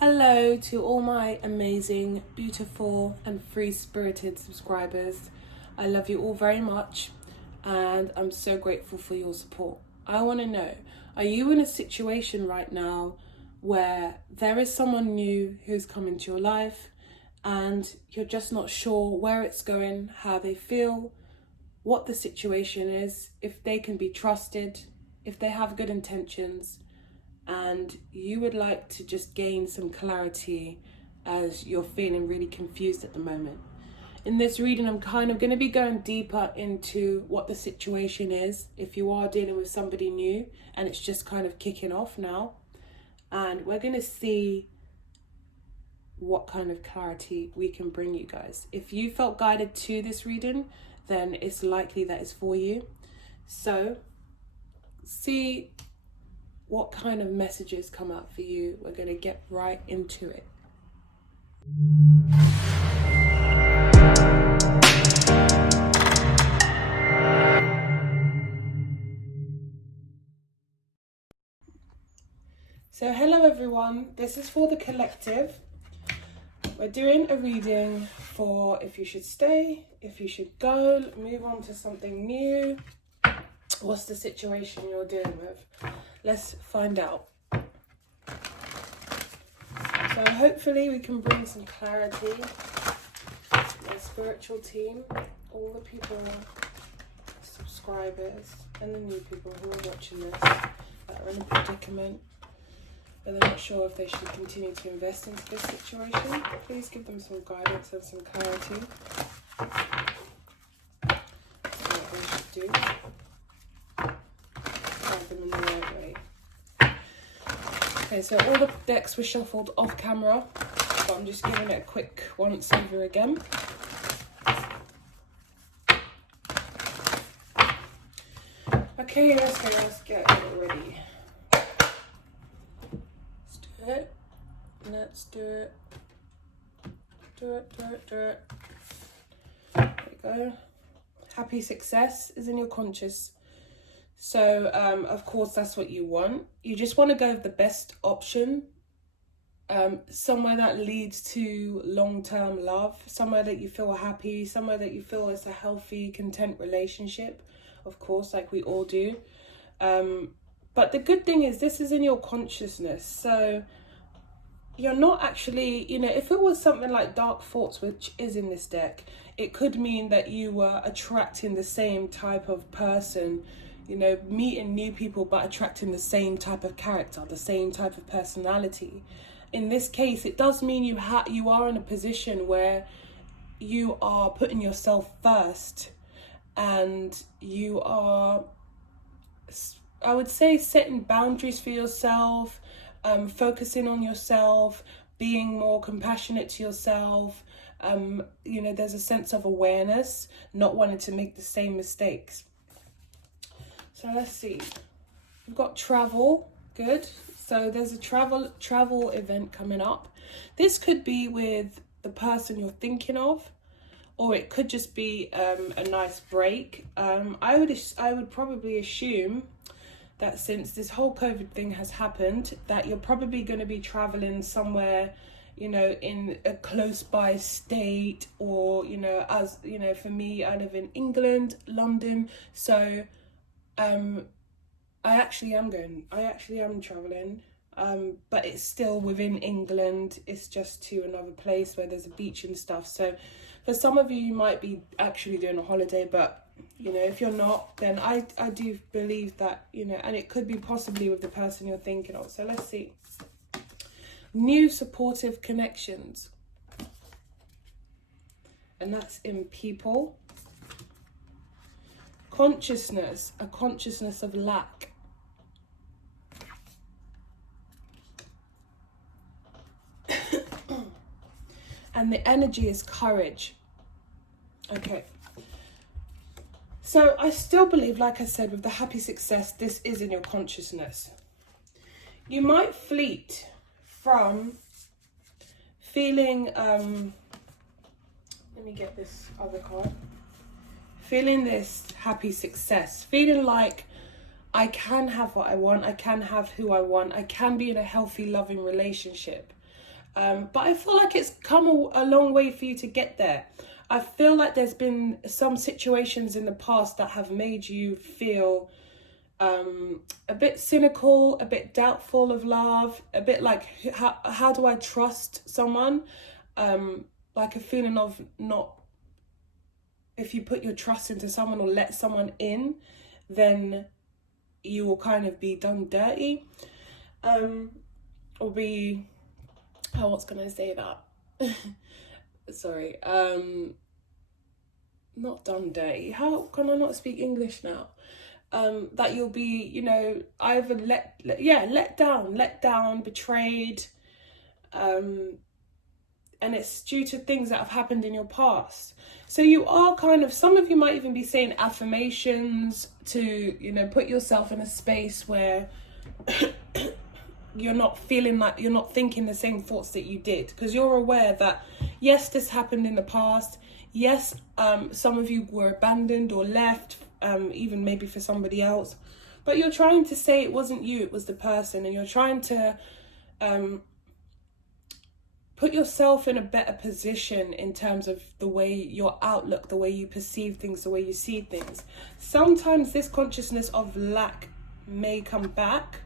Hello to all my amazing, beautiful and free-spirited subscribers. I love you all very much and I'm so grateful for your support. I want to know, are you in a situation right now where there is someone new who's come into your life and you're just not sure where it's going, how they feel, what the situation is, if they can be trusted, if they have good intentions, and you would like to just gain some clarity as you're feeling really confused at the moment. In this reading, I'm kind of going to be going deeper into what the situation is if you are dealing with somebody new and it's just kind of kicking off now. And we're going to see what kind of clarity we can bring you guys. If you felt guided to this reading, then it's likely that it's for you. So, see what kind of messages come out for you. We're going to get right into it. So hello everyone, this is for the collective. We're doing a reading for if you should stay, if you should go, move on to something new. What's the situation you're dealing with? Let's find out. So hopefully we can bring some clarity. My spiritual team, all the people, subscribers, and the new people who are watching this that are in a predicament, but they're not sure if they should continue to invest into this situation. Please give them some guidance and some clarity. That's what they should do. Guide them in the right way. Okay, so all the decks were shuffled off camera, but I'm just giving it a quick once over again. Okay, let's get it ready. Let's do it. Do it. There we go. Happy success is in your conscious. So, of course, that's what you want. You just want to go with the best option. Somewhere that leads to long-term love. Somewhere that you feel happy. Somewhere that you feel it's a healthy, content relationship. Of course, like we all do. But the good thing is this is in your consciousness. So you're not actually, if it was something like dark thoughts, which is in this deck, it could mean that you were attracting the same type of person, meeting new people, but attracting the same type of character, the same type of personality. In this case, it does mean you are in a position where you are putting yourself first and you are, I would say, setting boundaries for yourself, focusing on yourself, being more compassionate to yourself. There's a sense of awareness, not wanting to make the same mistakes. So let's see. We've got travel. Good. So there's a travel event coming up. This could be with the person you're thinking of, or it could just be a nice break. I would probably assume that since this whole COVID thing has happened, that you're probably going to be traveling somewhere, in a close by state, or, for me, I live in England, London. So I actually am traveling, but it's still within England. It's just to another place where there's a beach and stuff. So for some of you might be actually doing a holiday, but if you're not, then I do believe that, and it could be possibly with the person you're thinking of. So let's see. New supportive connections. And that's in people. Consciousness, a consciousness of lack. And the energy is courage. Okay. So I still believe, like I said, with the happy success, this is in your consciousness. You might fleet from feeling, let me get this other card. Feeling this happy success, feeling like I can have what I want, I can have who I want, I can be in a healthy, loving relationship. But I feel like it's come a long way for you to get there. I feel like there's been some situations in the past that have made you feel a bit cynical, a bit doubtful of love, a bit like, how do I trust someone? Like a feeling of not, if you put your trust into someone or let someone in, then you will kind of be done dirty. Or be, what's gonna say that? Sorry, not done dirty. How can I not speak English now? That you'll be, you know, either let down, betrayed, and it's due to things that have happened in your past. So you are kind of, some of you might even be saying affirmations to, you know, put yourself in a space where you're not feeling like, you're not thinking the same thoughts that you did, because you're aware that yes, this happened in the past. Yes, some of you were abandoned or left, even maybe for somebody else, but you're trying to say it wasn't you, it was the person, and you're trying to put yourself in a better position in terms of the way your outlook, the way you perceive things, the way you see things. Sometimes this consciousness of lack may come back.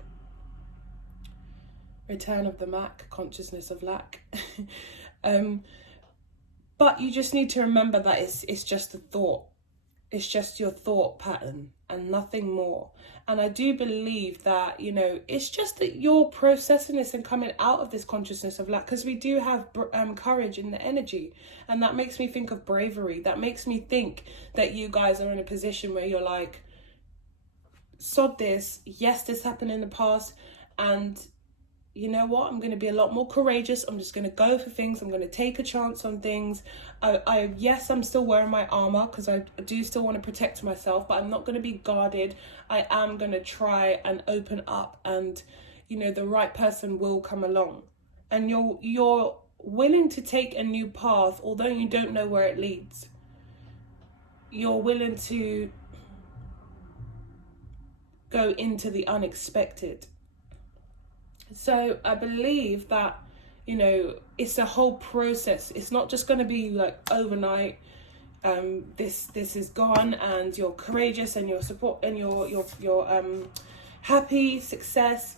Return of the Mac, consciousness of lack. But you just need to remember that it's just a thought. It's just your thought pattern and nothing more. And I do believe that, you know, it's just that you're processing this and coming out of this consciousness of lack, because we do have courage in the energy. And that makes me think of bravery. That makes me think that you guys are in a position where you're like, sod this. Yes, this happened in the past. And you know what, I'm going to be a lot more courageous. I'm just going to go for things. I'm going to take a chance on things. Yes, I'm still wearing my armor because I do still want to protect myself, but I'm not going to be guarded. I am going to try and open up, and you know, the right person will come along, and you're willing to take a new path, although you don't know where it leads. You're willing to go into the unexpected. So I believe that, you know, it's a whole process. It's not just going to be like overnight. This is gone, and you're courageous, and you're support, and you're happy, success,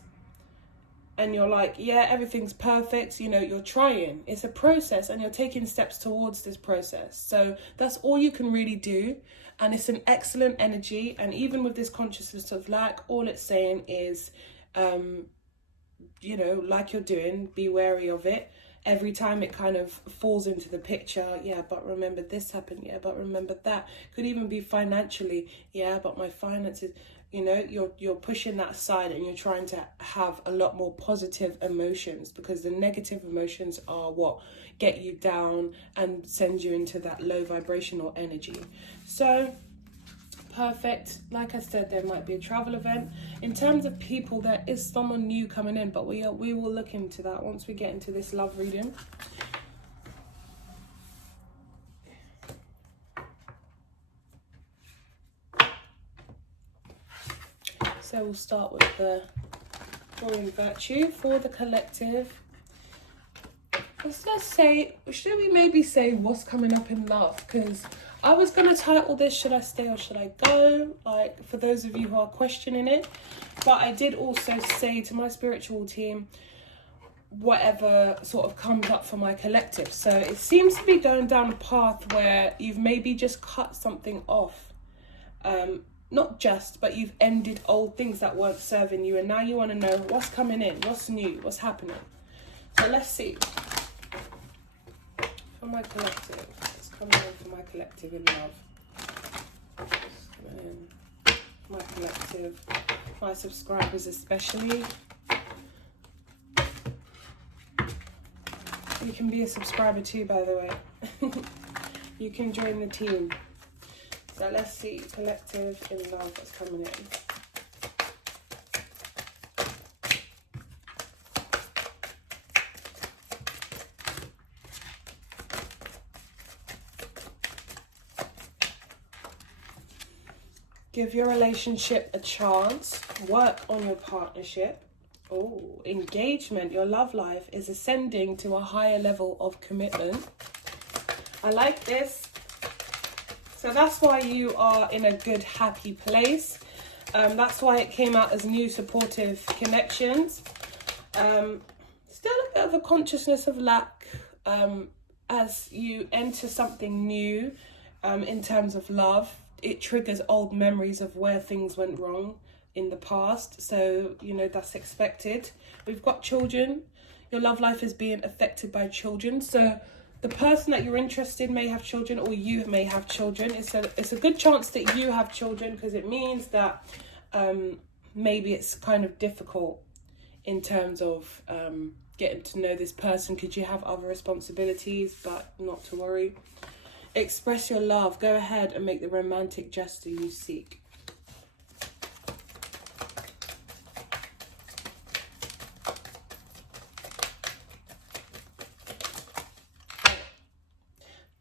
and you're like, yeah, everything's perfect. You know, you're trying. It's a process, and you're taking steps towards this process. So that's all you can really do, and it's an excellent energy. And even with this consciousness of lack, all it's saying is, you know, like you're doing, be wary of it. Every time it kind of falls into the picture, yeah, but remember this happened, yeah, but remember that. Could even be financially, yeah, but my finances, you know, you're pushing that aside, and you're trying to have a lot more positive emotions, because the negative emotions are what get you down and send you into that low vibrational energy. So perfect. Like I said, there might be a travel event. In terms of people, there is someone new coming in, but we will look into that once we get into this love reading. So we'll start with the drawing virtue for the collective. Let's just say, should we maybe say what's coming up in love? Because I was going to title this, should I stay or should I go? Like, for those of you who are questioning it. But I did also say to my spiritual team, whatever sort of comes up for my collective. So it seems to be going down a path where you've maybe just cut something off. Not just, but you've ended old things that weren't serving you. And now you want to know what's coming in, what's new, what's happening. So let's see. For my collective, it's coming in for my collective in love. It's coming in for my collective, my subscribers especially. You can be a subscriber too, by the way. You can join the team. So let's see, collective in love that's coming in. Give your relationship a chance. Work on your partnership. Oh, engagement. Your love life is ascending to a higher level of commitment. I like this. So that's why you are in a good, happy place. That's why it came out as new supportive connections. Still a bit of a consciousness of lack as you enter something new in terms of love. It triggers old memories of where things went wrong in the past. So, you know, that's expected. We've got children. Your love life is being affected by children. So the person that you're interested in may have children, or you may have children. It's a good chance that you have children, because it means that maybe it's kind of difficult in terms of getting to know this person. Could you have other responsibilities? But not to worry. Express your love. Go ahead and make the romantic gesture you seek.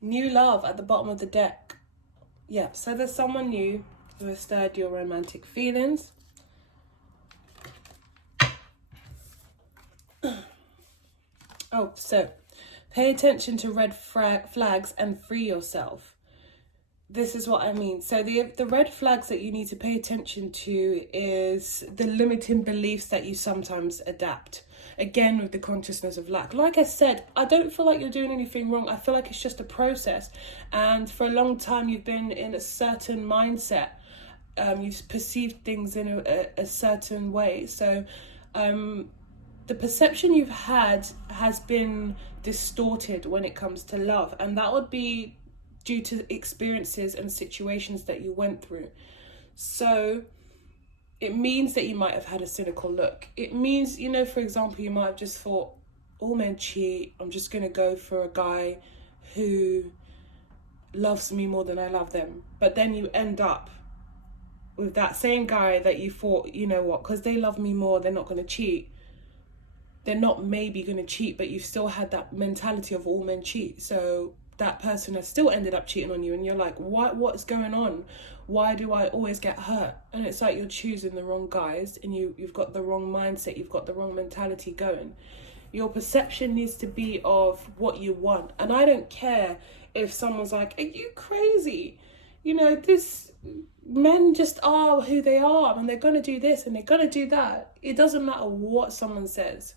New love at the bottom of the deck. Yeah, so there's someone new who has stirred your romantic feelings. Oh, so pay attention to red flags and free yourself. This is what I mean. So the red flags that you need to pay attention to is the limiting beliefs that you sometimes adapt. Again, with the consciousness of lack. Like I said, I don't feel like you're doing anything wrong. I feel like it's just a process. And for a long time, you've been in a certain mindset. You've perceived things in a certain way. So the perception you've had has been distorted when it comes to love. And that would be due to experiences and situations that you went through. So it means that you might have had a cynical look. It means, you know, for example, you might have just thought, all men cheat. I'm just going to go for a guy who loves me more than I love them. But then you end up with that same guy that you thought, you know what, because they love me more, they're not going to cheat. They're not maybe going to cheat, but you've still had that mentality of all men cheat. So that person has still ended up cheating on you, and you're like, what's going on? Why do I always get hurt? And it's like you're choosing the wrong guys, and you've got the wrong mindset, you've got the wrong mentality going. Your perception needs to be of what you want. And I don't care if someone's like, are you crazy? You know, men just are who they are, and they're going to do this and they're going to do that. It doesn't matter what someone says.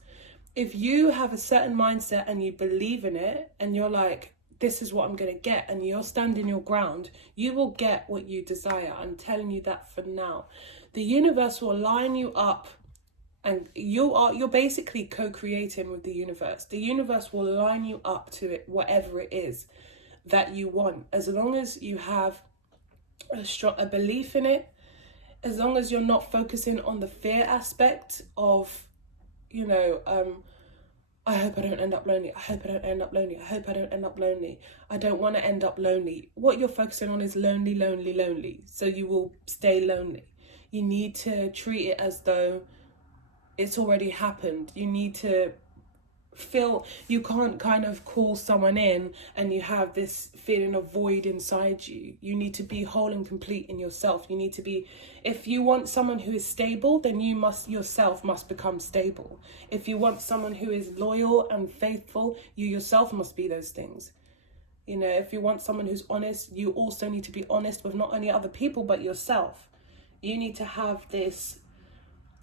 If you have a certain mindset and you believe in it, and you're like, this is what I'm going to get, and you're standing your ground, you will get what you desire. I'm telling you that for now. The universe will line you up, and you're basically co-creating with the universe. The universe will line you up to it, whatever it is that you want, as long as you have a belief in it, as long as you're not focusing on the fear aspect of, you know, I hope I don't end up lonely. I hope I don't end up lonely. I hope I don't end up lonely. I don't want to end up lonely. What you're focusing on is lonely, lonely, lonely. So you will stay lonely. You need to treat it as though it's already happened. You need to feel, you can't kind of call someone in and you have this feeling of void inside you. You need to be whole and complete in yourself. You need to be, if you want someone who is stable, then you yourself must become stable. If you want someone who is loyal and faithful, you yourself must be those things. You know, if you want someone who's honest, you also need to be honest with not only other people but yourself. You need to have this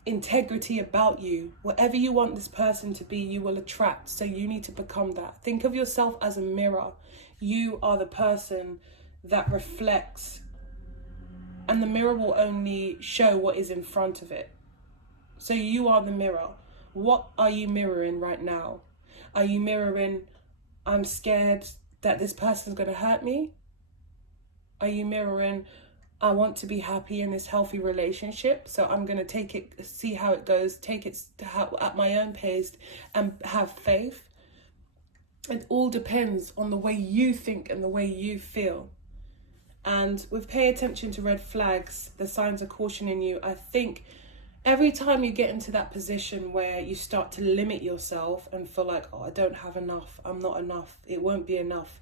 integrity about you. Whatever you want this person to be, you will attract. So you need to become that. Think of yourself as a mirror. You are the person that reflects, and the mirror will only show what is in front of it. So you are the mirror. What are you mirroring right now? Are you mirroring, I'm scared that this person's going to hurt me? Are you mirroring, I want to be happy in this healthy relationship, so I'm going to take it, see how it goes, take it at my own pace and have faith? It all depends on the way you think and the way you feel. And with pay attention to red flags, the signs of caution in you, I think every time you get into that position where you start to limit yourself and feel like, oh, I don't have enough, I'm not enough, it won't be enough,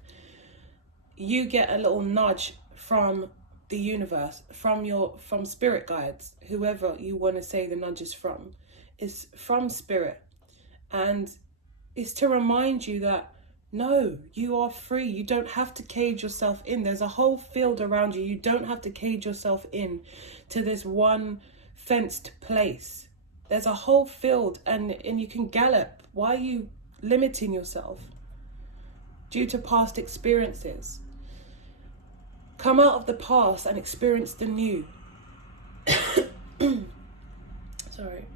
you get a little nudge from the universe, from spirit guides, whoever you want to say the nudge is from. is from Spirit, and it's to remind you that no, you are free. You don't have to cage yourself in. There's a whole field around you. You don't have to cage yourself in to this one fenced place. There's a whole field, and you can gallop. Why are you limiting yourself due to past experiences? Come out of the past and experience the new. Sorry.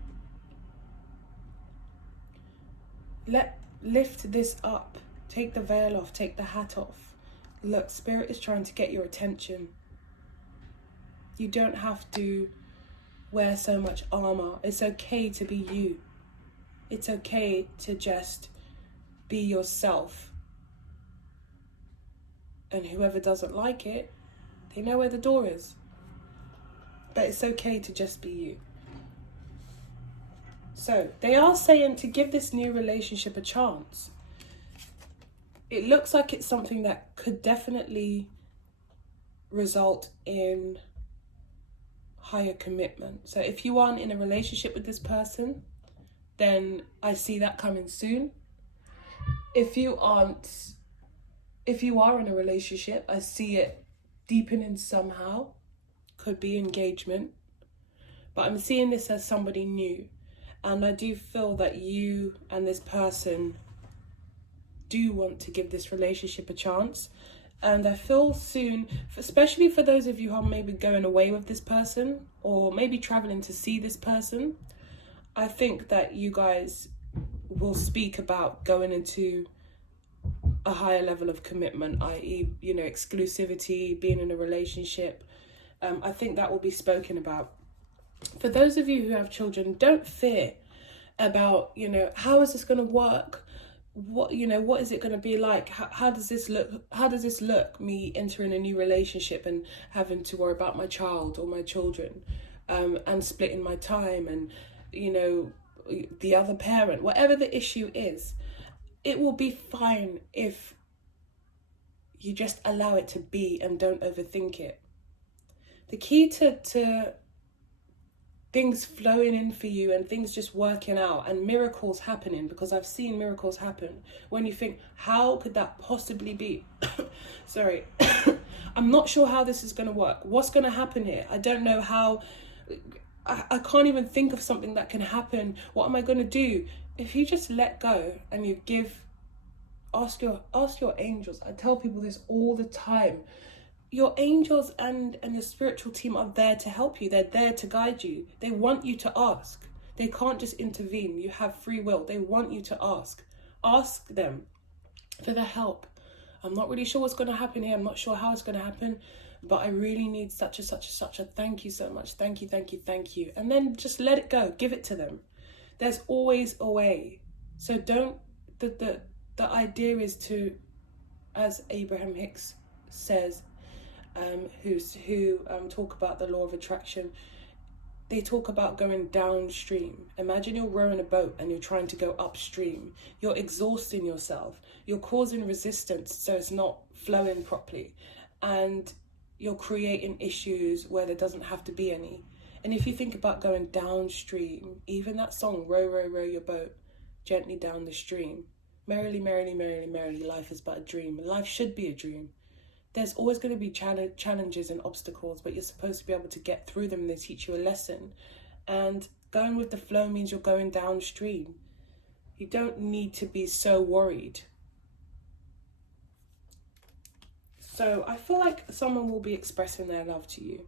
Lift this up. Take the veil off. Take the hat off. Look, Spirit is trying to get your attention. You don't have to wear so much armor. It's okay to be you. It's okay to just be yourself. And whoever doesn't like it, they know where the door is. But it's okay to just be you. So they are saying to give this new relationship a chance. It looks like it's something that could definitely result in higher commitment. So if you aren't in a relationship with this person, then I see that coming soon. If you are in a relationship, I see it deepening somehow. Could be engagement. But I'm seeing this as somebody new. And I do feel that you and this person do want to give this relationship a chance. And I feel soon, especially for those of you who are maybe going away with this person or maybe traveling to see this person, I think that you guys will speak about going into a higher level of commitment, i.e., exclusivity, being in a relationship. I think that will be spoken about. For those of you who have children, don't fear about, how is this going to work? What is it going to be like? How does this look, me entering a new relationship and having to worry about my child or my children, and splitting my time and, the other parent, whatever the issue is, it will be fine if you just allow it to be and don't overthink it. The key to things flowing in for you and things just working out and miracles happening, because I've seen miracles happen when you think, how could that possibly be? Sorry. I'm not sure how this is going to work. What's going to happen here? I don't know how. I can't even think of something that can happen. What am I going to do? If you just let go and you ask your angels. I tell people this all the time. Your angels and your spiritual team are there to help you. They're there to guide you. They want you to ask. They can't just intervene. You have free will. They want you to ask. Ask them for the help. I'm not really sure what's going to happen here. I'm not sure how it's going to happen, but I really need such a thank you so much. Thank you. And then just let it go. Give it to them. There's always a way. So the idea is to, as Abraham Hicks says, who talk about the law of attraction, they talk about going downstream. Imagine you're rowing a boat and you're trying to go upstream. You're exhausting yourself. You're causing resistance so it's not flowing properly. And you're creating issues where there doesn't have to be any. And if you think about going downstream, even that song, row, row, row your boat gently down the stream. Merrily, merrily, merrily, merrily, life is but a dream. Life should be a dream. There's always going to be challenges and obstacles, but you're supposed to be able to get through them. They teach you a lesson. And going with the flow means you're going downstream. You don't need to be so worried. So I feel like someone will be expressing their love to you.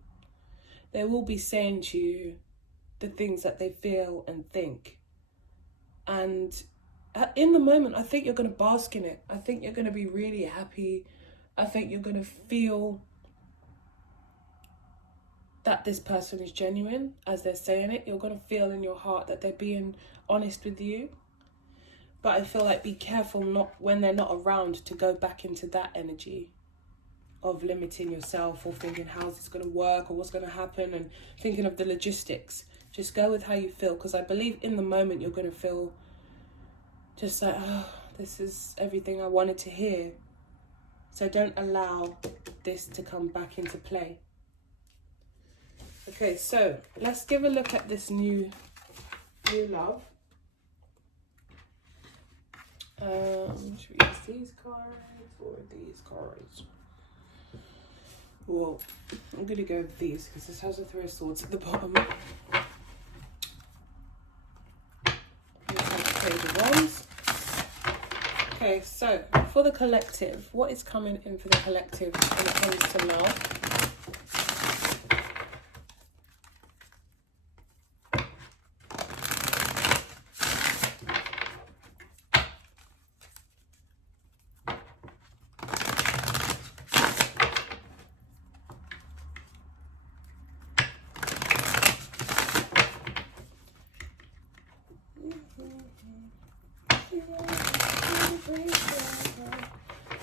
They will be saying to you the things that they feel and think. And in the moment, I think you're going to bask in it. I think you're going to be really happy. I think you're going to feel that this person is genuine as they're saying it. You're going to feel in your heart that they're being honest with you. But I feel like be careful not when they're not around to go back into that energy of limiting yourself or thinking how's this going to work or what's going to happen and thinking of the logistics. Just go with how you feel, because I believe in the moment you're going to feel just like, oh, this is everything I wanted to hear. So don't allow this to come back into play. Okay, so let's give a look at this new new love. Should we use these cards or these cards? Well, I'm going to go with these because this has a Three of Swords at the bottom. Page of Wands. Okay, so for the collective, what is coming in for the collective when it comes to love?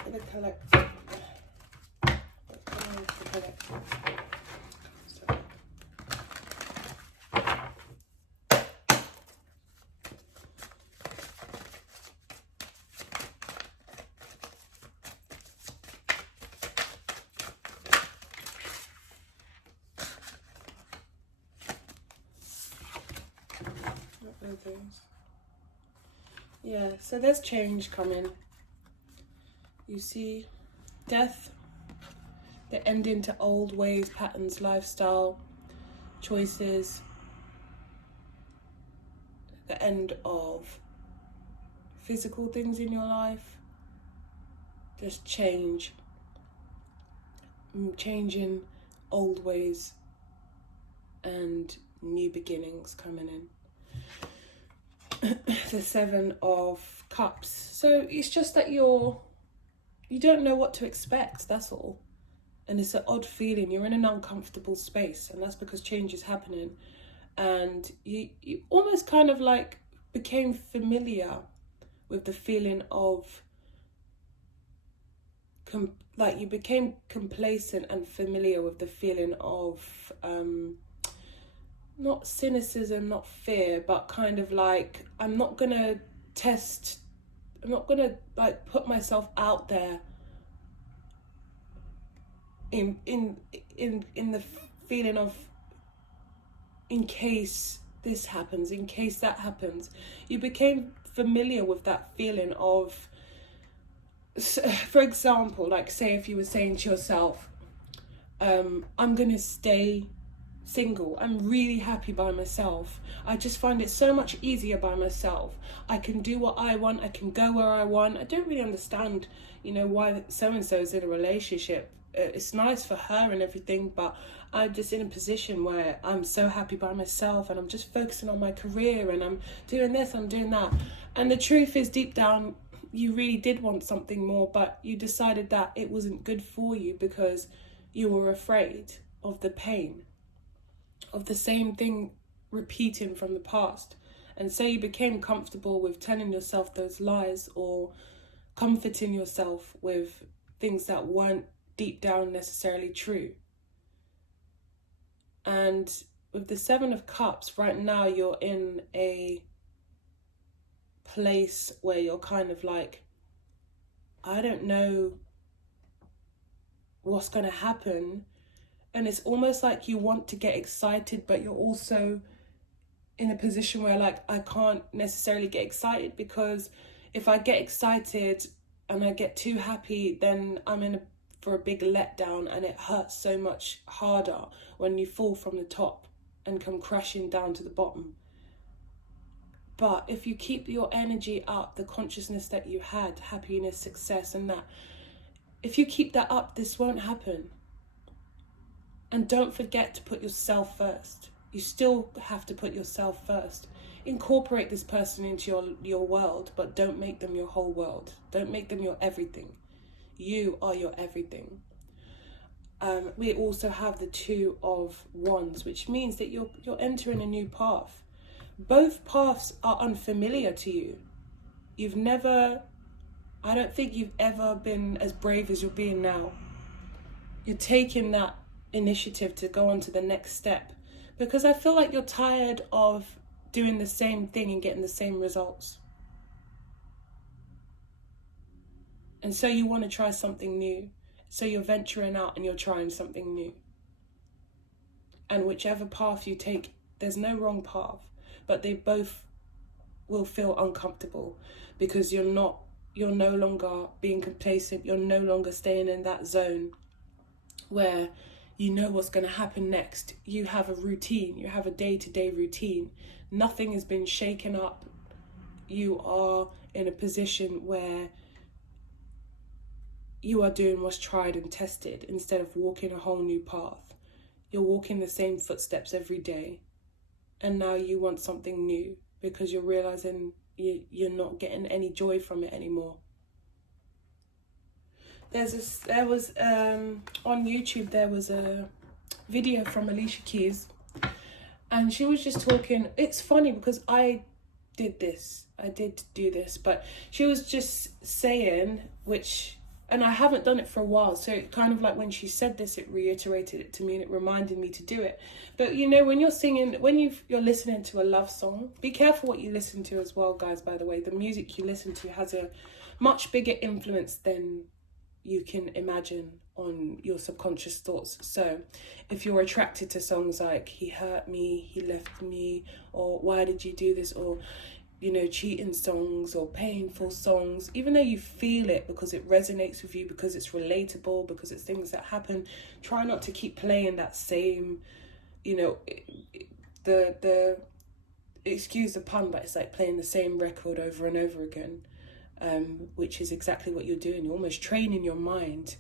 For the collective. What's coming in for the collective? Yeah, so there's change coming. You see death, the ending to old ways, patterns, lifestyle, choices, the end of physical things in your life, just change, changing old ways and new beginnings coming in. The Seven of Cups. So it's just that you don't know what to expect, that's all. And it's an odd feeling. You're in an uncomfortable space, and that's because change is happening. And you almost kind of like became familiar with the feeling of you became complacent and familiar with the feeling of not cynicism, not fear, but kind of like, I'm not gonna like put myself out there in the feeling of, in case this happens, in case that happens. You became familiar with that feeling of, for example, like say if you were saying to yourself, I'm gonna stay single, I'm really happy by myself, I just find it so much easier by myself, I can do what I want, I can go where I want, I don't really understand, why so-and-so is in a relationship, it's nice for her and everything, but I'm just in a position where I'm so happy by myself and I'm just focusing on my career and I'm doing this, I'm doing that. And the truth is, deep down, you really did want something more, but you decided that it wasn't good for you because you were afraid of the pain of the same thing repeating from the past. And so you became comfortable with telling yourself those lies or comforting yourself with things that weren't deep down necessarily true. And with the Seven of Cups, right now you're in a place where you're kind of like, I don't know what's going to happen. And it's almost like you want to get excited, but you're also in a position where like, I can't necessarily get excited, because if I get excited and I get too happy, then I'm for a big letdown, and it hurts so much harder when you fall from the top and come crashing down to the bottom. But if you keep your energy up, the consciousness that you had, happiness, success, and that, if you keep that up, this won't happen. And don't forget to put yourself first. You still have to put yourself first. Incorporate this person into your world, but don't make them your whole world. Don't make them your everything. You are your everything. We also have the Two of Wands, which means that you're entering a new path. Both paths are unfamiliar to you. I don't think you've ever been as brave as you're being now. You're taking that initiative to go on to the next step, because I feel like you're tired of doing the same thing and getting the same results. And so you want to try something new. So you're venturing out and you're trying something new. And whichever path you take, there's no wrong path. but they both will feel uncomfortable because you're no longer being complacent. You're no longer staying in that zone where you know what's going to happen next. You have a routine. You have a day-to-day routine. Nothing has been shaken up. You are in a position where you are doing what's tried and tested instead of walking a whole new path. You're walking the same footsteps every day. And now you want something new because you're realizing you're not getting any joy from it anymore. There was on YouTube, there was a video from Alicia Keys, and she was just talking. It's funny because I did do this, but she was just saying, and I haven't done it for a while, so it kind of like when she said this, it reiterated it to me and it reminded me to do it. But you know, when you're singing, when you're listening to a love song, be careful what you listen to as well, guys. By the way, the music you listen to has a much bigger influence than you can imagine on your subconscious thoughts. So if you're attracted to songs like "He Hurt Me," "He Left Me," or "Why Did You Do This," or you know, cheating songs or painful songs, even though you feel it because it resonates with you, because it's relatable, because it's things that happen, try not to keep playing that same, you know, the excuse the pun, but it's like playing the same record over and over again, which is exactly what you're doing. You're almost training your mind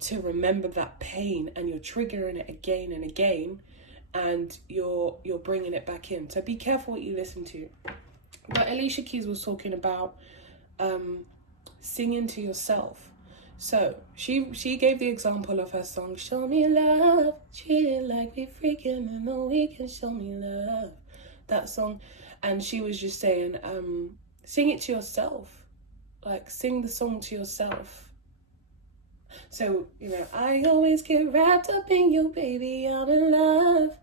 to remember that pain, and you're triggering it again and again, and you're bringing it back in. So be careful what you listen to. But Alicia Keys was talking about singing to yourself. So she gave the example of her song, "Show Me Love, treat it like we freaking and know we can show me love." That song. And she was just saying, sing it to yourself. Like, sing the song to yourself. So, you know, I always get wrapped up in you, baby, I'm in love.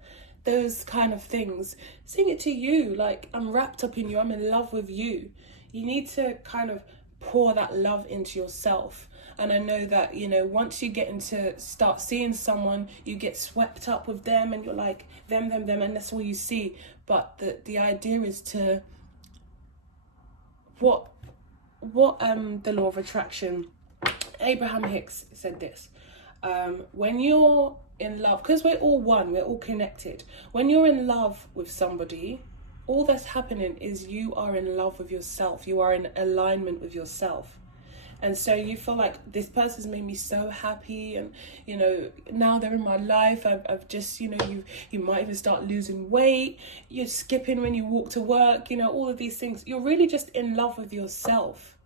Those kind of things. Sing it to you, like, I'm wrapped up in you, I'm in love with you. You need to kind of pour that love into yourself. And I know that, you know, once you get into start seeing someone, you get swept up with them and you're like, them, and that's all you see. But the idea is to what the law of attraction, Abraham Hicks said this, when you're in love, because we're all one, we're all connected. When you're in love with somebody, all that's happening is you are in love with yourself. You are in alignment with yourself. And so you feel like, this person's made me so happy, and you know, now they're in my life. I've just, you know, you might even start losing weight, you're skipping when you walk to work, you know, all of these things. You're really just in love with yourself.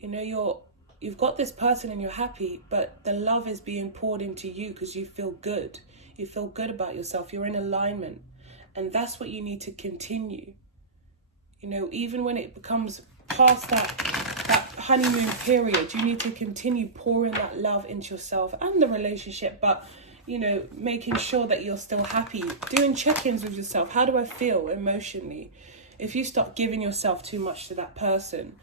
You know, you've got this person and you're happy, but the love is being poured into you because you feel good. You feel good about yourself. You're in alignment. And that's what you need to continue. You know, even when it becomes past that honeymoon period, you need to continue pouring that love into yourself and the relationship, but, you know, making sure that you're still happy. Doing check-ins with yourself. How do I feel emotionally? If you start giving yourself too much to that person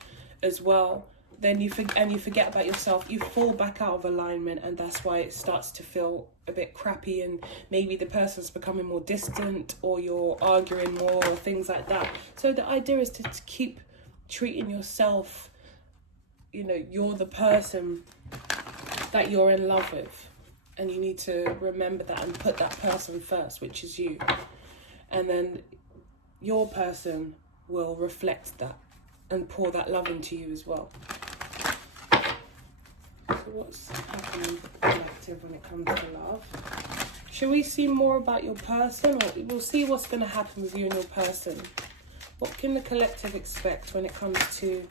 as well, then you forget about yourself, you fall back out of alignment, and that's why it starts to feel a bit crappy, and maybe the person's becoming more distant, or you're arguing more, or things like that. So the idea is to keep treating yourself, you know, you're the person that you're in love with, and you need to remember that and put that person first, which is you, and then your person will reflect that and pour that love into you as well. So what's happening with the collective when it comes to love? Should we see more about your person, or we'll see what's going to happen with you and your person? What can the collective expect when it comes to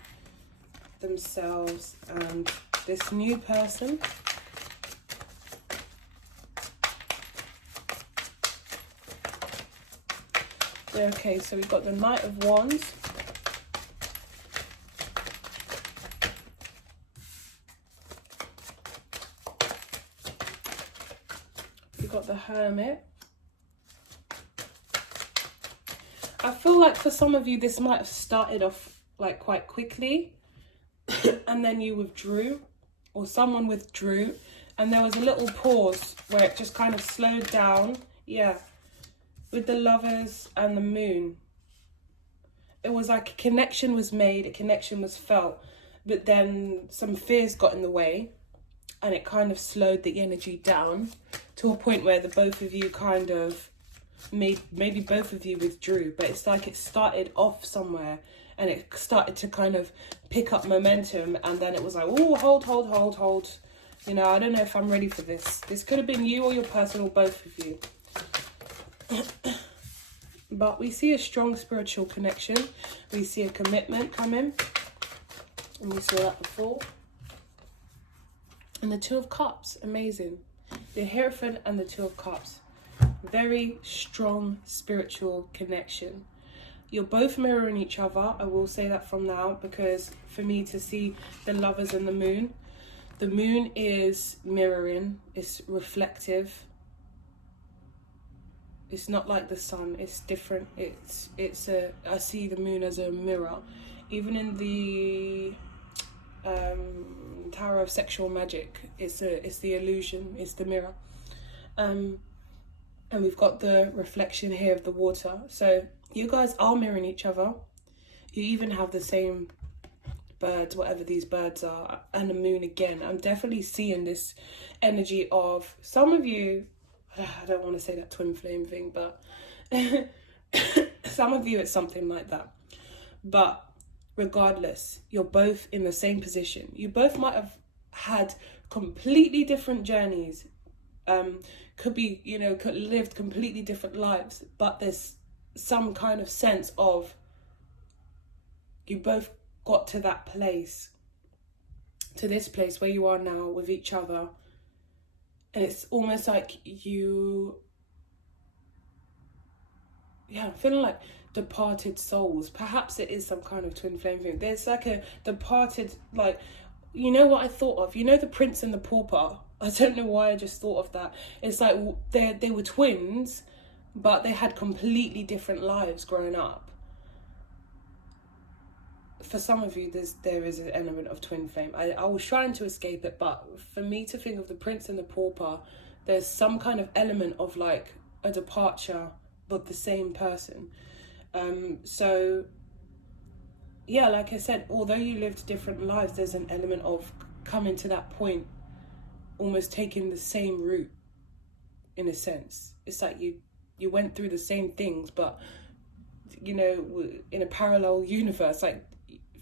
themselves and this new person? Okay, so we've got the Knight of Wands. We've got the Hermit. I feel like for some of you, this might have started off like quite quickly and then you withdrew, or someone withdrew, and there was a little pause where it just kind of slowed down. Yeah, with the Lovers and the Moon. it was like a connection was made, a connection was felt, but then some fears got in the way, and it kind of slowed the energy down to a point where the both of you kind of maybe both of you withdrew. But it's like it started off somewhere, and it started to kind of pick up momentum, and then it was like, oh, hold. You know, I don't know if I'm ready for this. This could have been you or your person, or both of you. But we see a strong spiritual connection. We see a commitment coming. And we saw that before. And the Two of Cups, amazing. The Hierophant and the Two of Cups. Very strong spiritual connection. You're both mirroring each other. I will say that from now, because for me to see the Lovers and the Moon is mirroring, it's reflective. It's not like the sun, it's different. I see the Moon as a mirror. Even in the Tower of Sexual Magic, it's the illusion, it's the mirror. And we've got the reflection here of the water. So you guys are mirroring each other. You even have the same birds, whatever these birds are, and the Moon again. I'm definitely seeing this energy of some of you. I don't want to say that twin flame thing, but some of you it's something like that. But regardless, you're both in the same position. You both might have had completely different journeys. Could be, you know, could lived completely different lives, but there's some kind of sense of you both got to that place, to this place where you are now with each other. And it's almost like I'm feeling like departed souls. Perhaps it is some kind of twin flame thing. There's like a departed, like, you know what I thought of? You know the Prince and the Pauper? I don't know why I just thought of that. It's like they were twins, but they had completely different lives growing up. For some of you, there is an element of twin flame. I was trying to escape it, but for me to think of the Prince and the Pauper, there's some kind of element of like a departure, but the same person. So yeah, like I said, although you lived different lives, there's an element of coming to that point, almost taking the same route, in a sense. It's like you went through the same things, but you know, in a parallel universe, like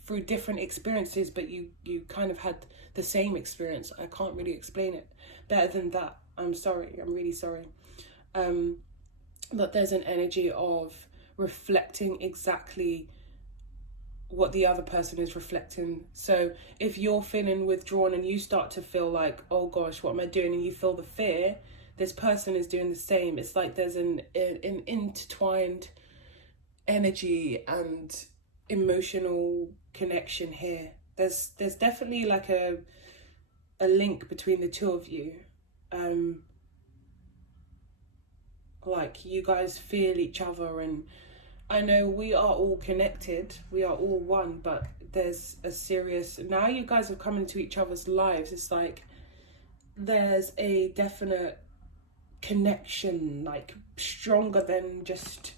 through different experiences, but you kind of had the same experience. I can't really explain it better than that. I'm sorry, I'm really sorry. But there's an energy of reflecting exactly what the other person is reflecting. So if you're feeling withdrawn and you start to feel like, oh gosh, what am I doing? And you feel the fear, this person is doing the same. It's like there's an intertwined energy and emotional connection here. There's definitely like a link between the two of you. Like you guys feel each other, and I know we are all connected, we are all one, but there's a serious, now you guys have come into each other's lives, it's like there's a definite connection, like stronger than just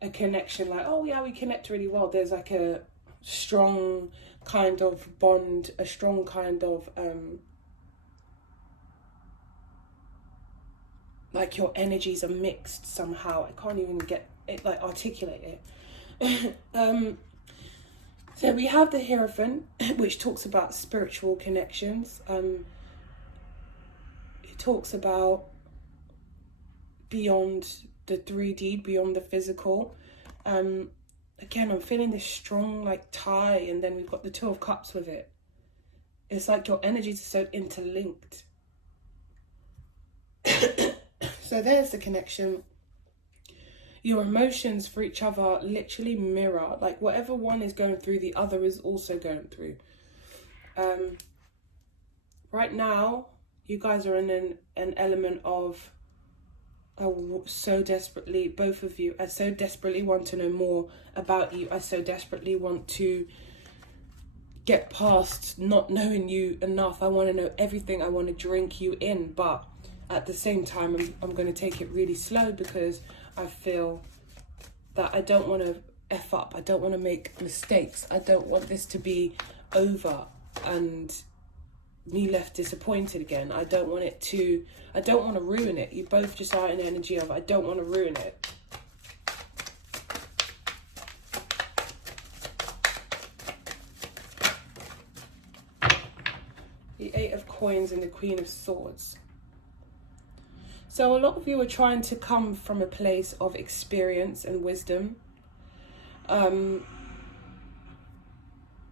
a connection like, oh yeah, we connect really well. There's like a strong kind of bond, a strong kind of like your energies are mixed somehow. I can't even get it, like articulate it. So we have the Hierophant, which talks about spiritual connections. It talks about beyond the 3D, beyond the physical. Again, I'm feeling this strong like tie, and then we've got the Two of Cups with it. It's like your energies are so interlinked. So there's the connection. Your emotions for each other literally mirror. Like whatever one is going through, the other is also going through. Right now, you guys are in an element of, I so desperately, both of you, I so desperately want to know more about you. I so desperately want to get past not knowing you enough. I want to know everything. I want to drink you in, but at the same time, I'm going to take it really slow, because I feel that I don't want to F up. I don't want to make mistakes. I don't want this to be over and me left disappointed again. I don't want to ruin it. You both just are in the energy of, I don't want to ruin it. The Eight of Coins and the Queen of Swords. So a lot of you are trying to come from a place of experience and wisdom.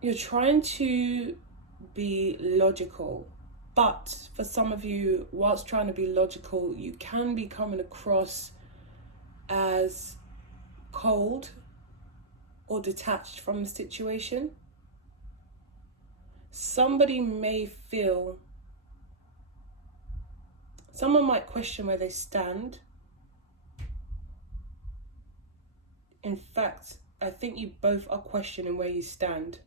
You're trying to be logical, but for some of you, whilst trying to be logical, you can be coming across as cold or detached from the situation. Someone might question where they stand. In fact, I think you both are questioning where you stand.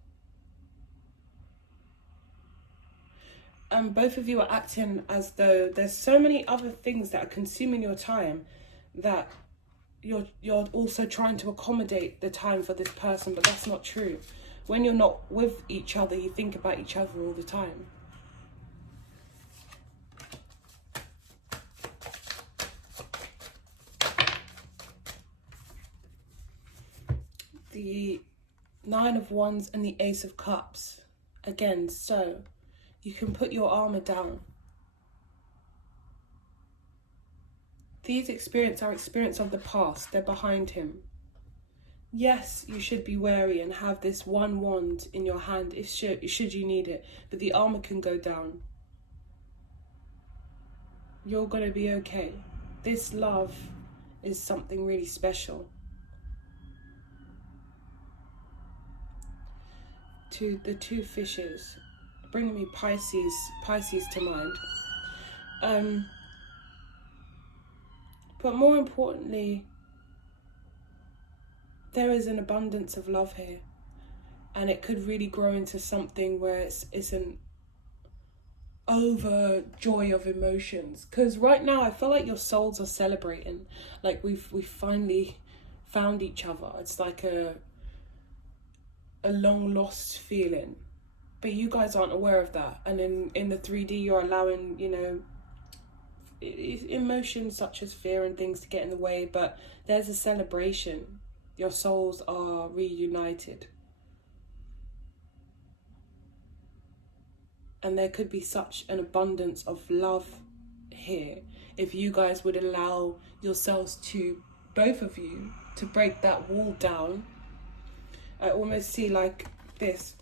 And both of you are acting as though there's so many other things that are consuming your time that you're also trying to accommodate the time for this person, but that's not true. When you're not with each other, you think about each other all the time. The Nine of Wands and the Ace of Cups. Again, so you can put your armor down. These experiences are experience of the past. They're behind him. Yes, you should be wary and have this one wand in your hand should you need it. But the armor can go down. You're going to be okay. This love is something really special. To the two fishes, bringing me Pisces to mind. But more importantly, there is an abundance of love here, and it could really grow into something where it's an overjoy of emotions. Because right now I feel like your souls are celebrating, like we've finally found each other. It's like a long lost feeling, but you guys aren't aware of that. And in the 3D, you're allowing, emotions such as fear and things to get in the way, but there's a celebration. Your souls are reunited, and there could be such an abundance of love here if you guys would allow yourselves to, both of you, to break that wall down. I almost see like this,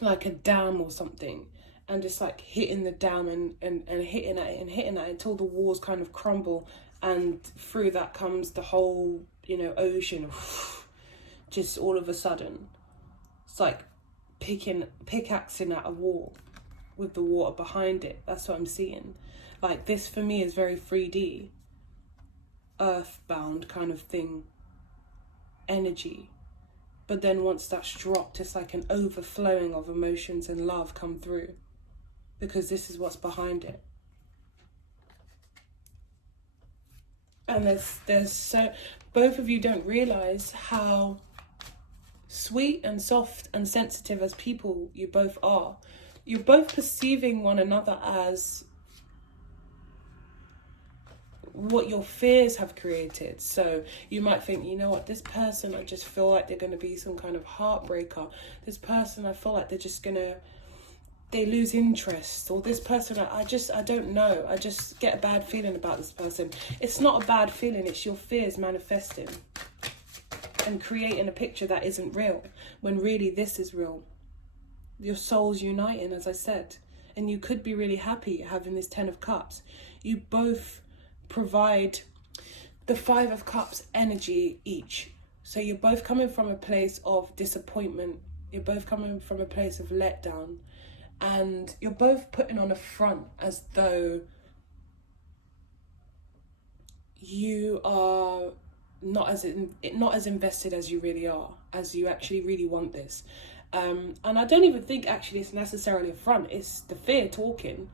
like a dam or something, and just like hitting the dam and hitting at it until the walls kind of crumble, and through that comes the whole, ocean, just all of a sudden. It's like pickaxing at a wall with the water behind it. That's what I'm seeing. Like, this for me is very 3D, earthbound kind of thing, energy. But then once that's dropped, it's like an overflowing of emotions and love come through, because this is what's behind it. And there's so, both of you don't realize how sweet and soft and sensitive as people you both are. You're both perceiving one another as what your fears have created. So you might think, you know what, this person, I just feel like they're going to be some kind of heartbreaker. This person, I feel like they're just they lose interest. Or this person, I don't know. I just get a bad feeling about this person. It's not a bad feeling. It's your fears manifesting and creating a picture that isn't real, when really this is real. Your souls uniting, as I said. And you could be really happy having this 10 of Cups. You both provide the 5 of Cups energy each. So you're both coming from a place of disappointment. You're both coming from a place of letdown. And you're both putting on a front as though you are not as invested as you really are, as you actually really want this. And I don't even think actually it's necessarily a front. It's the fear talking.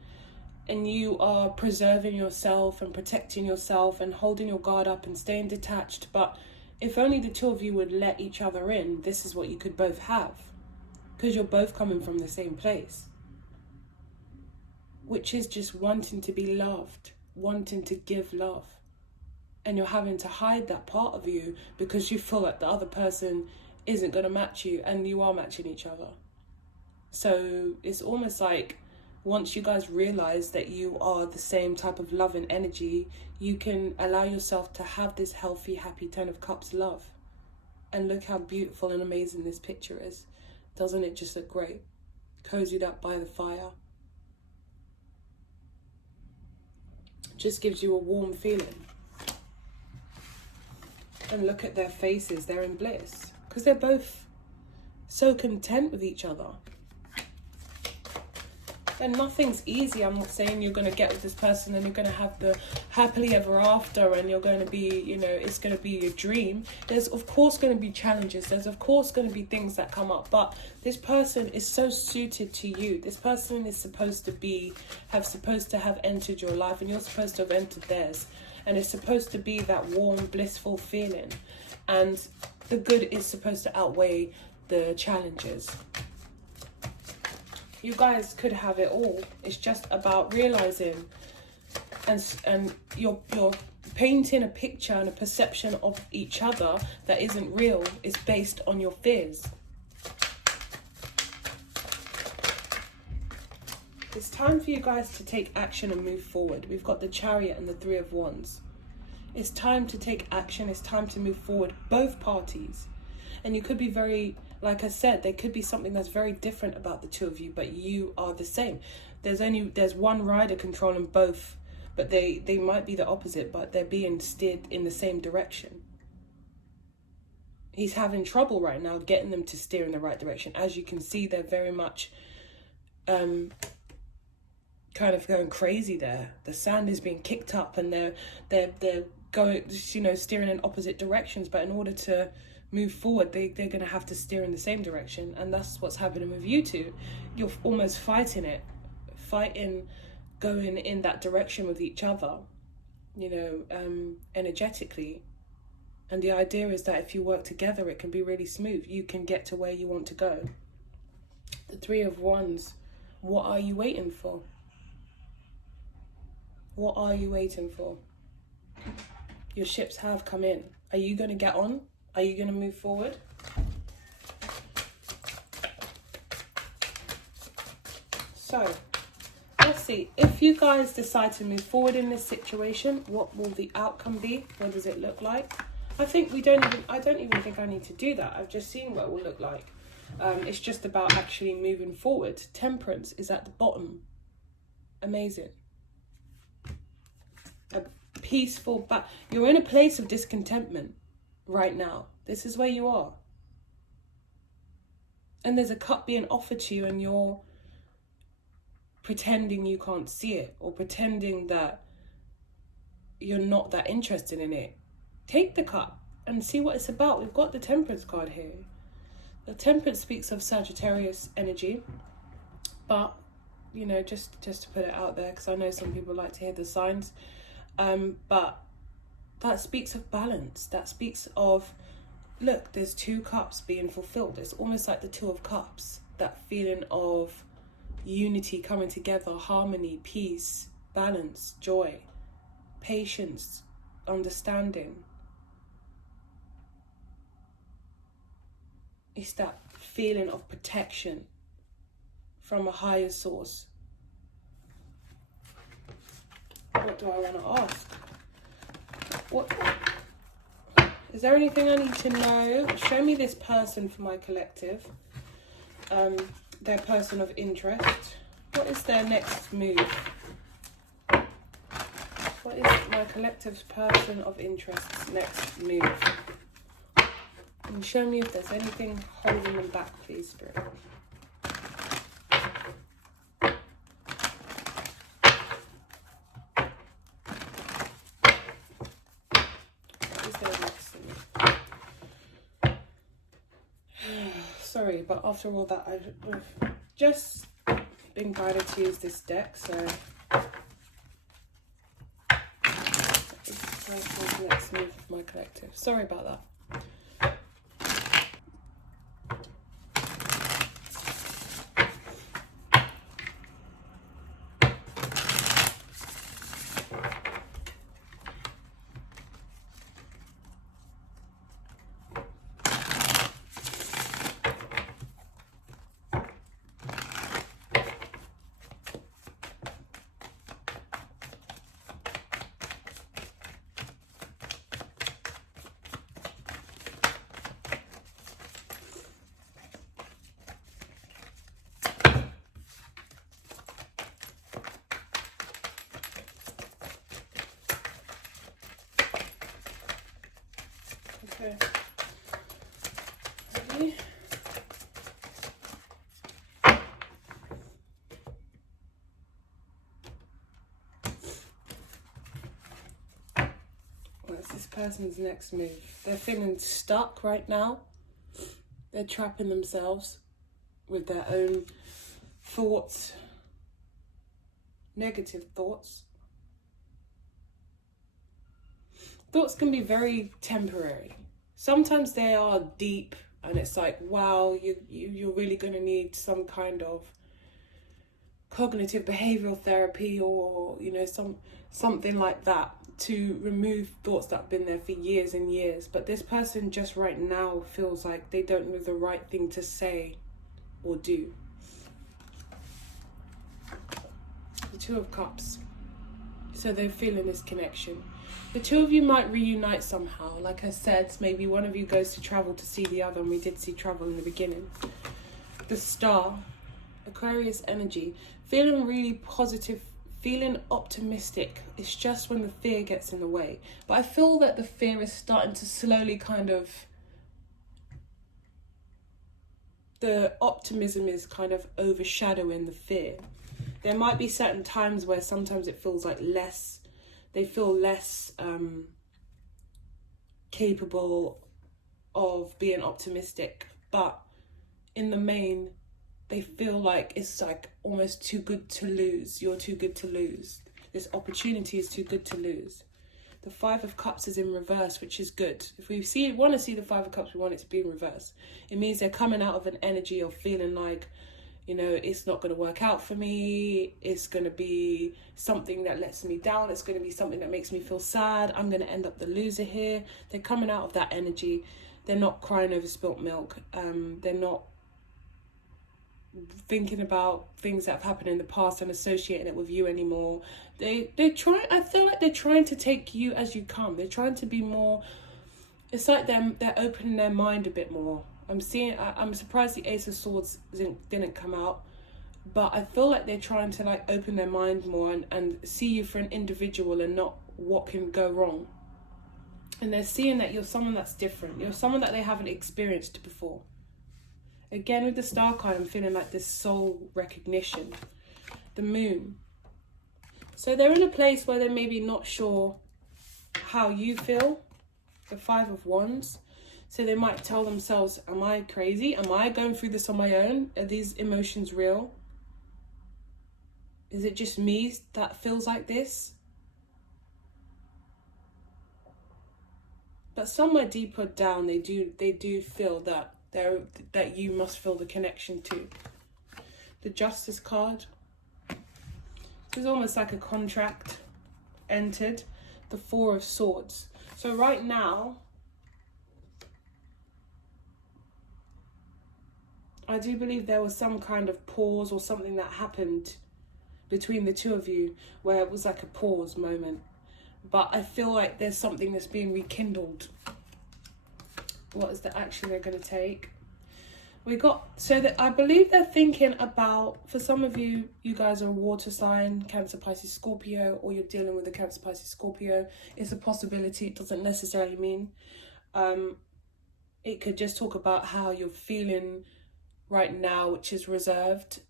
And you are preserving yourself and protecting yourself and holding your guard up and staying detached. But if only the two of you would let each other in, this is what you could both have. Because you're both coming from the same place. Which is just wanting to be loved, wanting to give love. And you're having to hide that part of you because you feel like the other person isn't going to match you, and you are matching each other. So it's almost like once you guys realize that you are the same type of love and energy, you can allow yourself to have this healthy, happy Ten of Cups love. And look how beautiful and amazing this picture is. Doesn't it just look great? Cozied up by the fire. Just gives you a warm feeling. And look at their faces, they're in bliss. Because they're both so content with each other. And nothing's easy. I'm not saying you're going to get with this person and you're going to have the happily ever after and you're going to be, you know, it's going to be your dream. There's of course going to be challenges. There's of course going to be things that come up. But this person is so suited to you. This person is supposed to have entered your life, and you're supposed to have entered theirs. And it's supposed to be that warm, blissful feeling. And the good is supposed to outweigh the challenges. You guys could have it all. It's just about realizing and you're painting a picture and a perception of each other that isn't real. It's based on your fears. It's time for you guys to take action and move forward. We've got the Chariot and the Three of Wands. It's time to take action. It's time to move forward, both parties. And you could be very, like I said, there could be something that's very different about the two of you, but you are the same. There's one rider controlling both, but they might be the opposite, but they're being steered in the same direction. He's having trouble right now getting them to steer in the right direction. As you can see, they're very much kind of going crazy there. The sand is being kicked up and they're going, you know, steering in opposite directions, but in order to move forward, they're going to have to steer in the same direction. And that's what's happening with you two. You're almost fighting going in that direction with each other, you know, energetically. And the idea is that if you work together, it can be really smooth. You can get to where you want to go. The Three of Wands, what are you waiting for? What are you waiting for? Your ships have come in. Are you going to get on? Are you going to move forward? So, let's see. If you guys decide to move forward in this situation, what will the outcome be? What does it look like? I don't even think I need to do that. I've just seen what it will look like. It's just about actually moving forward. Temperance is at the bottom. Amazing. A peaceful you're in a place of discontentment right now. This is where you are. And there's a cup being offered to you and you're pretending you can't see it, or pretending that you're not that interested in it. Take the cup and see what it's about. We've got the Temperance card here. The Temperance speaks of Sagittarius energy, but, you know, just to put it out there, because I know some people like to hear the signs, but that speaks of balance. That speaks of, look, there's two cups being fulfilled. It's almost like the Two of Cups, that feeling of unity coming together, harmony, peace, balance, joy, patience, understanding. It's that feeling of protection from a higher source. What do I want to ask? What is there anything I need to know? Show me this person for my collective. Their person of interest. What is their next move? What is my collective's person of interest's next move? And show me if there's anything holding them back, please, Spirit. What is their next move? Sorry, but after all that, I've just been guided to use this deck, so this is the next move of my collective. Sorry about that. Okay. Ready? What's this person's next move? They're feeling stuck right now. They're trapping themselves with their own thoughts, negative thoughts. Thoughts can be very temporary. Sometimes they are deep and it's like, wow, you're really going to need some kind of cognitive behavioral therapy or, you know, something like that to remove thoughts that have been there for years and years. But this person just right now feels like they don't know the right thing to say or do. The Two of Cups. So they're feeling this connection. The two of you might reunite somehow. Like I said, maybe one of you goes to travel to see the other, and we did see travel in the beginning. The Star, Aquarius energy, feeling really positive, feeling optimistic. It's just when the fear gets in the way. But I feel that the fear is starting to slowly the optimism is kind of overshadowing the fear. There might be certain times where sometimes it feels like they feel less capable of being optimistic. But in the main, they feel like it's like almost too good to lose. You're too good to lose. This opportunity is too good to lose. The Five of Cups is in reverse, which is good. If we want to see the Five of Cups, we want it to be in reverse. It means they're coming out of an energy of feeling like, you know, it's not going to work out for me. It's going to be something that lets me down. It's going to be something that makes me feel sad. I'm going to end up the loser here. They're coming out of that energy. They're not crying over spilt milk. They're not thinking about things that have happened in the past and associating it with you anymore. I feel like they're trying to take you as you come. They're trying to be more, it's like they're opening their mind a bit more. I'm surprised the Ace of Swords didn't come out, but I feel like they're trying to like open their mind more and see you for an individual and not what can go wrong. And they're seeing that you're someone that's different. You're someone that they haven't experienced before. Again, with the Star card, I'm feeling like this soul recognition. The Moon. So they're in a place where they're maybe not sure how you feel. The Five of Wands. So they might tell themselves, am I crazy? Am I going through this on my own? Are these emotions real? Is it just me that feels like this? But somewhere deeper down, they do feel that you must feel the connection to. The Justice card. This is almost like a contract entered. The Four of Swords. So right now, I do believe there was some kind of pause or something that happened between the two of you where it was like a pause moment. But I feel like there's something that's being rekindled. What is the action they're going to take? I believe they're thinking about, for some of you, you guys are a water sign, Cancer, Pisces, Scorpio, or you're dealing with a Cancer, Pisces, Scorpio. It's a possibility. It doesn't necessarily mean. It could just talk about how you're feeling right now, which is reserved.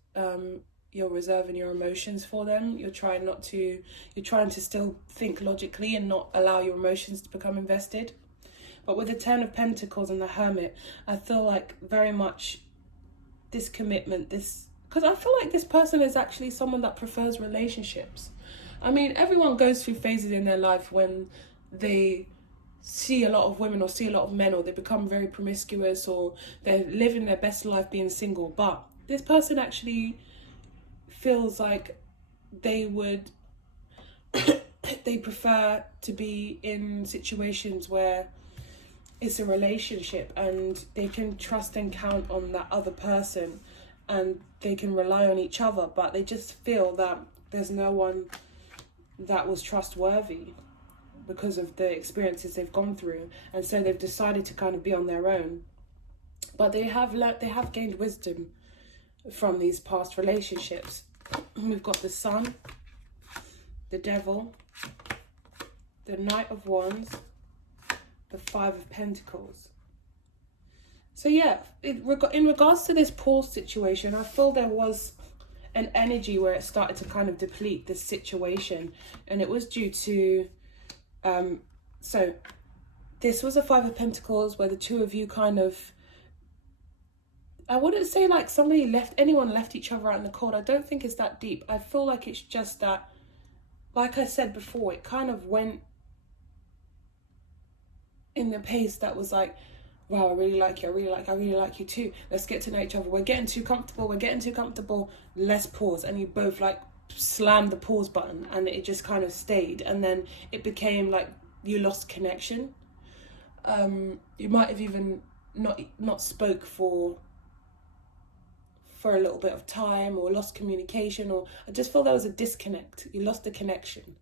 You're reserving your emotions for them. You're trying to still think logically and not allow your emotions to become invested. But with the Ten of Pentacles and the Hermit, I feel like very much this commitment, because I feel like this person is actually someone that prefers relationships. I mean, everyone goes through phases in their life when they see a lot of women or see a lot of men, or they become very promiscuous, or they're living their best life being single. But this person actually feels like they prefer to be in situations where it's a relationship and they can trust and count on that other person and they can rely on each other, but they just feel that there's no one that was trustworthy because of the experiences they've gone through, and so they've decided to kind of be on their own. But they have gained wisdom from these past relationships. We've got the Sun, the Devil, the Knight of Wands, the Five of Pentacles. So yeah, in regards to this pause situation, I feel there was an energy where it started to kind of deplete this situation, and it was due to so this was a Five of Pentacles where the two of you kind of, I wouldn't say like anyone left each other out in the cold. I don't think it's that deep. I feel like it's just that, like I said before, it kind of went in the pace that was like, wow, I really like you, I really like you too. Let's get to know each other. We're getting too comfortable. Let's pause. And you both like slammed the pause button, and it just kind of stayed. And then it became like you lost connection. You might have even not spoke for a little bit of time, or lost communication, or I just feel there was a disconnect. You lost the connection.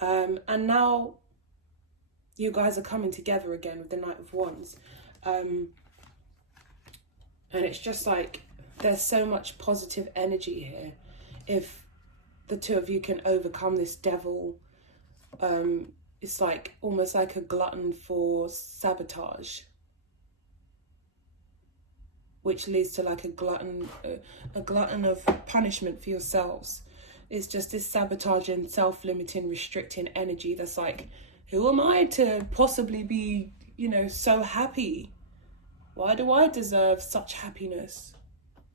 And now you guys are coming together again with the Knight of Wands. And it's just like, there's so much positive energy here. If the two of you can overcome this devil, it's like almost like a glutton for sabotage, which leads to like a glutton of punishment for yourselves. It's just this sabotaging, self-limiting, restricting energy that's like, who am I to possibly be, so happy? Why do I deserve such happiness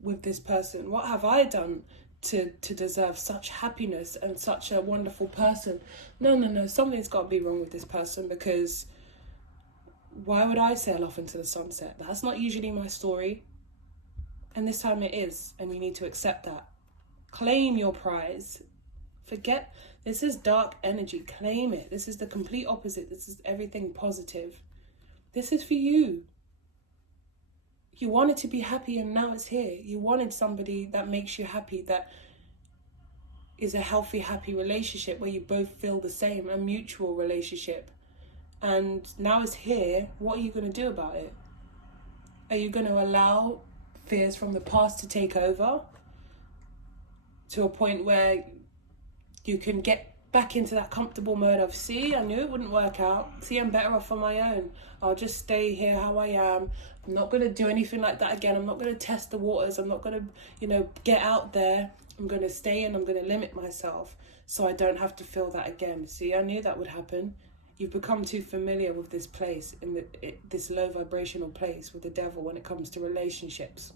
with this person? What have I done to deserve such happiness and such a wonderful person? No, something's got to be wrong with this person, because why would I sail off into the sunset? That's not usually my story. And this time it is, and you need to accept that. Claim your prize. Forget, this is dark energy. Claim it. This is the complete opposite. This is everything positive. This is for you. You wanted to be happy, and now it's here. You wanted somebody that makes you happy, that is a healthy, happy relationship where you both feel the same, a mutual relationship. And now it's here. What are you going to do about it? Are you going to allow fears from the past to take over to a point where you can get back into that comfortable mode of, see, I knew it wouldn't work out. See, I'm better off on my own. I'll just stay here how I am. I'm not going to do anything like that again. I'm not going to test the waters. I'm not going to, get out there. I'm going to stay and I'm going to limit myself so I don't have to feel that again. See, I knew that would happen. You've become too familiar with this place, this low vibrational place with the devil when it comes to relationships.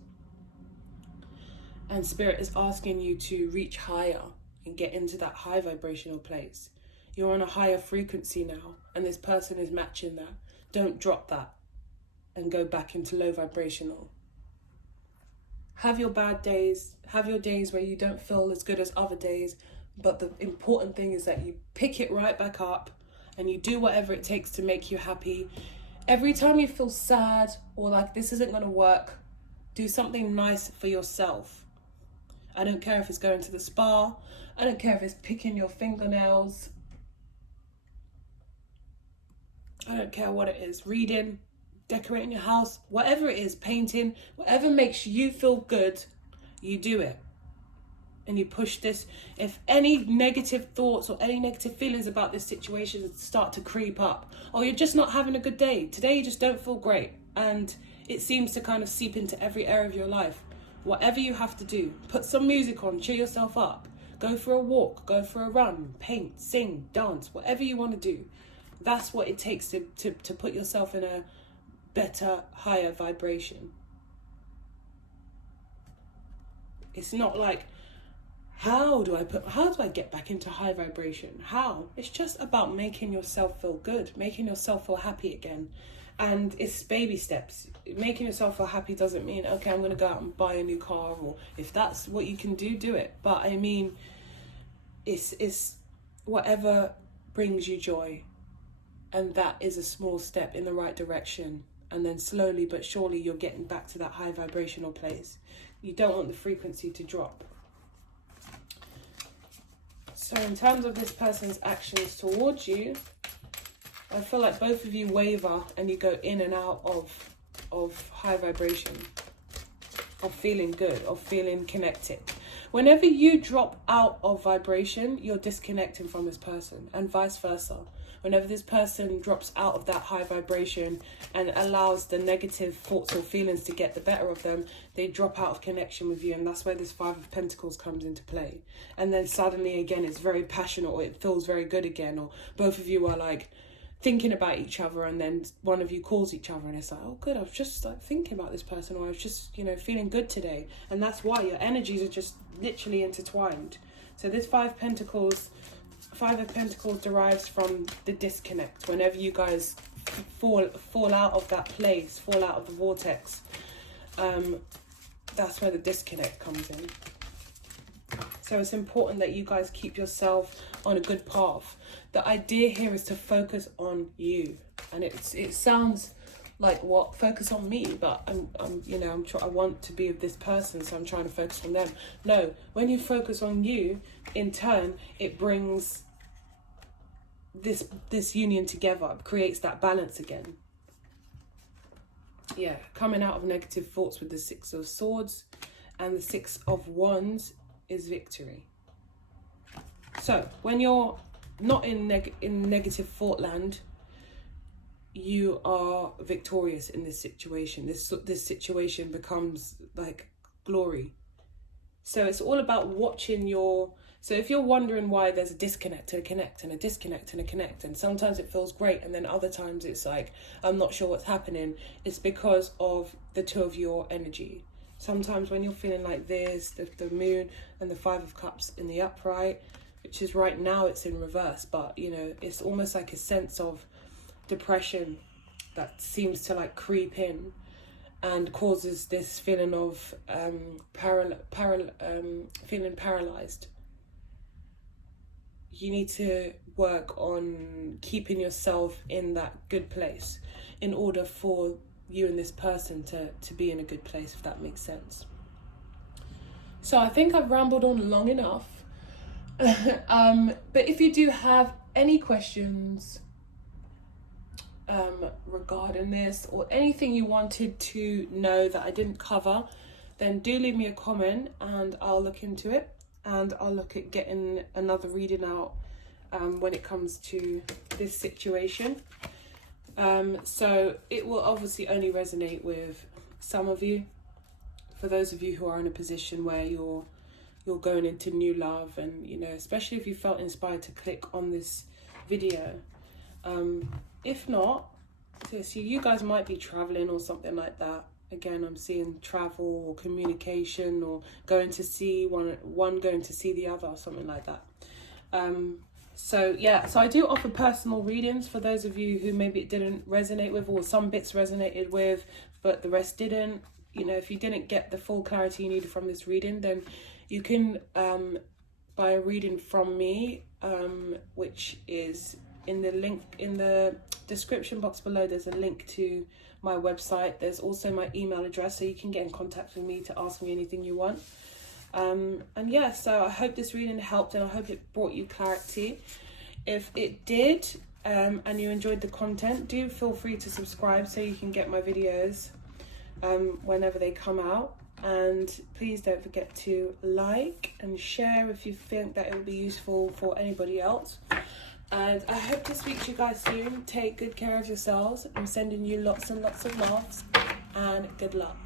And Spirit is asking you to reach higher and get into that high vibrational place. You're on a higher frequency now, and this person is matching that. Don't drop that and go back into low vibrational. Have your bad days, have your days where you don't feel as good as other days, but the important thing is that you pick it right back up and you do whatever it takes to make you happy. Every time you feel sad or like this isn't going to work, do something nice for yourself. I don't care if it's going to the spa. I don't care if it's picking your fingernails. I don't care what it is. Reading, decorating your house, whatever it is, painting, whatever makes you feel good, you do it. And you push this. If any negative thoughts or any negative feelings about this situation start to creep up, or you're just not having a good day, today you just don't feel great, and it seems to kind of seep into every area of your life, whatever you have to do, put some music on, cheer yourself up, go for a walk, go for a run, paint, sing, dance, whatever you want to do. That's what it takes to put yourself in a better, higher vibration. It's not like, how do I get back into high vibration? How? It's just about making yourself feel good, making yourself feel happy again. And it's baby steps. Making yourself feel happy doesn't mean, okay, I'm going to go out and buy a new car, or if that's what you can do, do it. But I mean, it's whatever brings you joy. And that is a small step in the right direction. And then slowly but surely you're getting back to that high vibrational place. You don't want the frequency to drop. So in terms of this person's actions towards you, I feel like both of you waver and you go in and out of high vibration, of feeling good, of feeling connected. Whenever you drop out of vibration, you're disconnecting from this person, and vice versa. Whenever this person drops out of that high vibration and allows the negative thoughts or feelings to get the better of them, they drop out of connection with you. And that's where this Five of Pentacles comes into play. And then suddenly again, it's very passionate, or it feels very good again, or both of you are like thinking about each other, and then one of you calls each other and it's like, oh good, I was just like thinking about this person, or I was just, you know, feeling good today. And that's why your energies are just literally intertwined. So this Five of Pentacles derives from the disconnect. Whenever you guys fall out of that place, fall out of the vortex, that's where the disconnect comes in. So it's important that you guys keep yourself on a good path. The idea here is to focus on you, and it sounds like, what, focus on me, but I want to be with this person, so I'm trying to focus on them. No, when you focus on you, in turn, it brings this union together, creates that balance again. Yeah, coming out of negative thoughts with the Six of Swords and the Six of Wands is victory. So when you're not in negative thought land, you are victorious in this situation. This situation becomes like glory. So it's all about watching your... So if you're wondering why there's a disconnect and a connect and a disconnect and a connect, and sometimes it feels great and then other times it's like, I'm not sure what's happening, it's because of the two of your energy. Sometimes when you're feeling like this, the moon and the Five of Cups in the upright, which is right now it's in reverse, but you know, it's almost like a sense of depression that seems to like creep in and causes this feeling of feeling paralyzed. You need to work on keeping yourself in that good place in order for you and this person to be in a good place, if that makes sense. So I think I've rambled on long enough. But if you do have any questions regarding this, or anything you wanted to know that I didn't cover, then do leave me a comment and I'll look into it, and I'll look at getting another reading out when it comes to this situation. So it will obviously only resonate with some of you. For those of you who are in a position where you're going into new love, and you know, especially if you felt inspired to click on this video. If not, so you guys might be traveling or something like that. Again, I'm seeing travel or communication, or going to see one going to see the other, or something like that. So yeah, so I do offer personal readings for those of you who maybe it didn't resonate with, or some bits resonated with but the rest didn't. You know, if you didn't get the full clarity you needed from this reading, then you can buy a reading from me, which is in the link in the description box below. There's a link to my website. There's also my email address, so you can get in contact with me to ask me anything you want. And yeah, so I hope this reading helped, and I hope it brought you clarity. If it did, and you enjoyed the content, do feel free to subscribe so you can get my videos whenever they come out. And please don't forget to like and share if you think that it would be useful for anybody else. And I hope to speak to you guys soon. Take good care of yourselves. I'm sending you lots and lots of loves, and good luck.